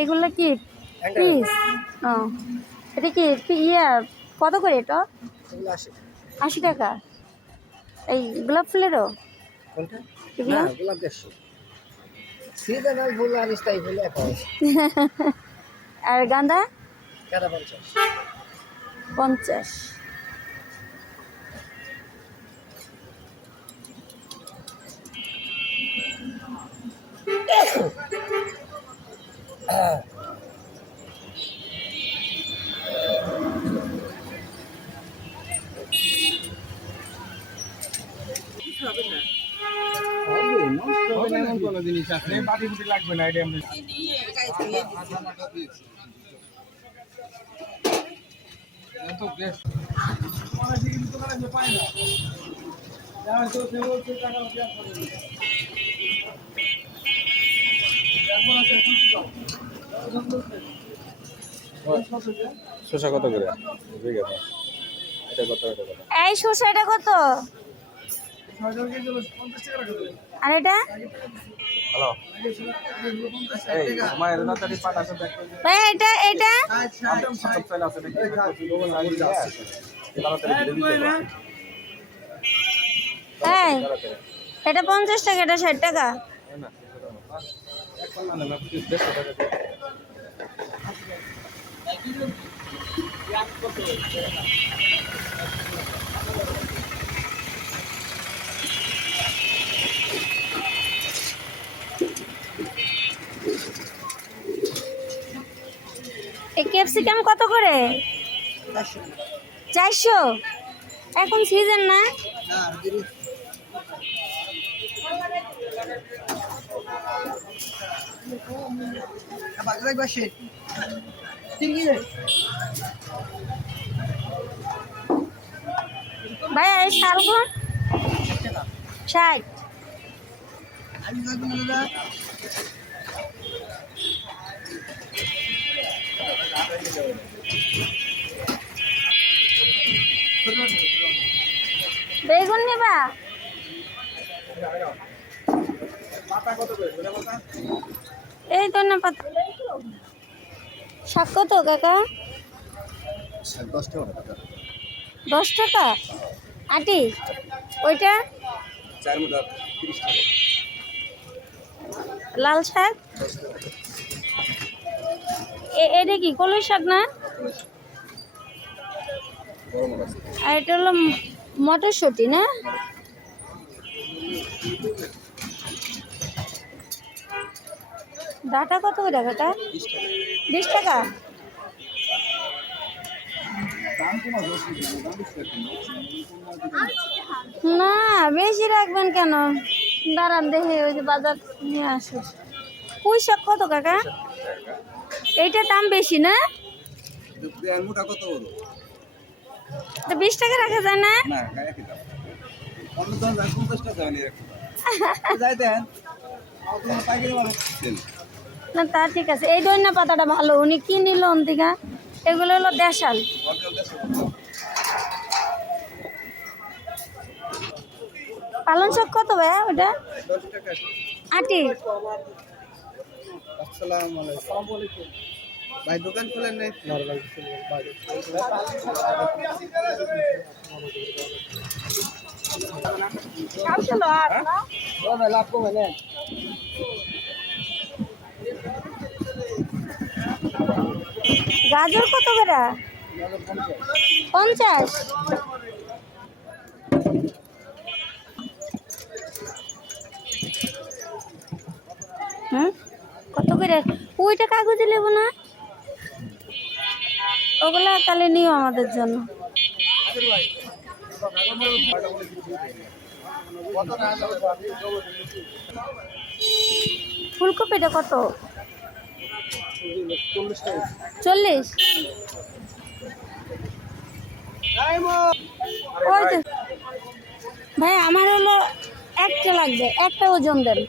এগুলো কি পিস? ও, এটা কি কত করে এটা? 80 টাকা। এই গোলাপ ফুলেরও আর গাঁদা 50। জিনিস আছে বাটি বুটি লাগবে না এটা আমরা তো গ্যাস তোমার দিকে তো না যে পায় না যা তো সেও টাকা দেয়া পড়ে শসা কত করে? এটা কত? এই শসাটা কত? আর এটা হ্যালো এই মায়ের নাতারি পাটা আছে দেখো ভাই, এটা সব চাইলে আছে নাকি এই এটা 50 টাকা, এটা 60 টাকা। না এক পাল্লা না 150 টাকা এই ক্যাপসিকাম কত করে? 400। এখন সিজন না? ভাই এই শালগম 60। বেগুন নেবা? এই তো না পাতা। শাক কত কাকা? 10 টাকা আটি। ওইটা লাল শাক এটা কি কলই শাক না? আর এটা হলো মটরশুঁটি না? ডাটা কত করে কাকা? 20 টাকা। না বেশি রাখবেন কেন? দাঁড়ান দেখে ওই যে বাজার নিয়ে আসে। পুঁই শাক কত কাকা? এইটার দাম বেশি না? 20 টাকা রাখা যায় না? না তা ঠিক আছে। এই ধনিয়া পাতাটা ভালো, উনি কি নিল অন্তিকা? এগুলো হলো দেশাল। পালং শাক কত ভাই ওটা? 80। আসসালামু আলাইকুম ভাই, দোকান খুলেন নাই? গাজর কত করে? 50। কত করে? ওইটা কাগজে নেবো না? ওগুলা তাহলে নিও আমাদের জন্য। ফুলকপিটা কত? 40। ভাই আমার হলো একটা লাগবে, একটা ওজন দেন।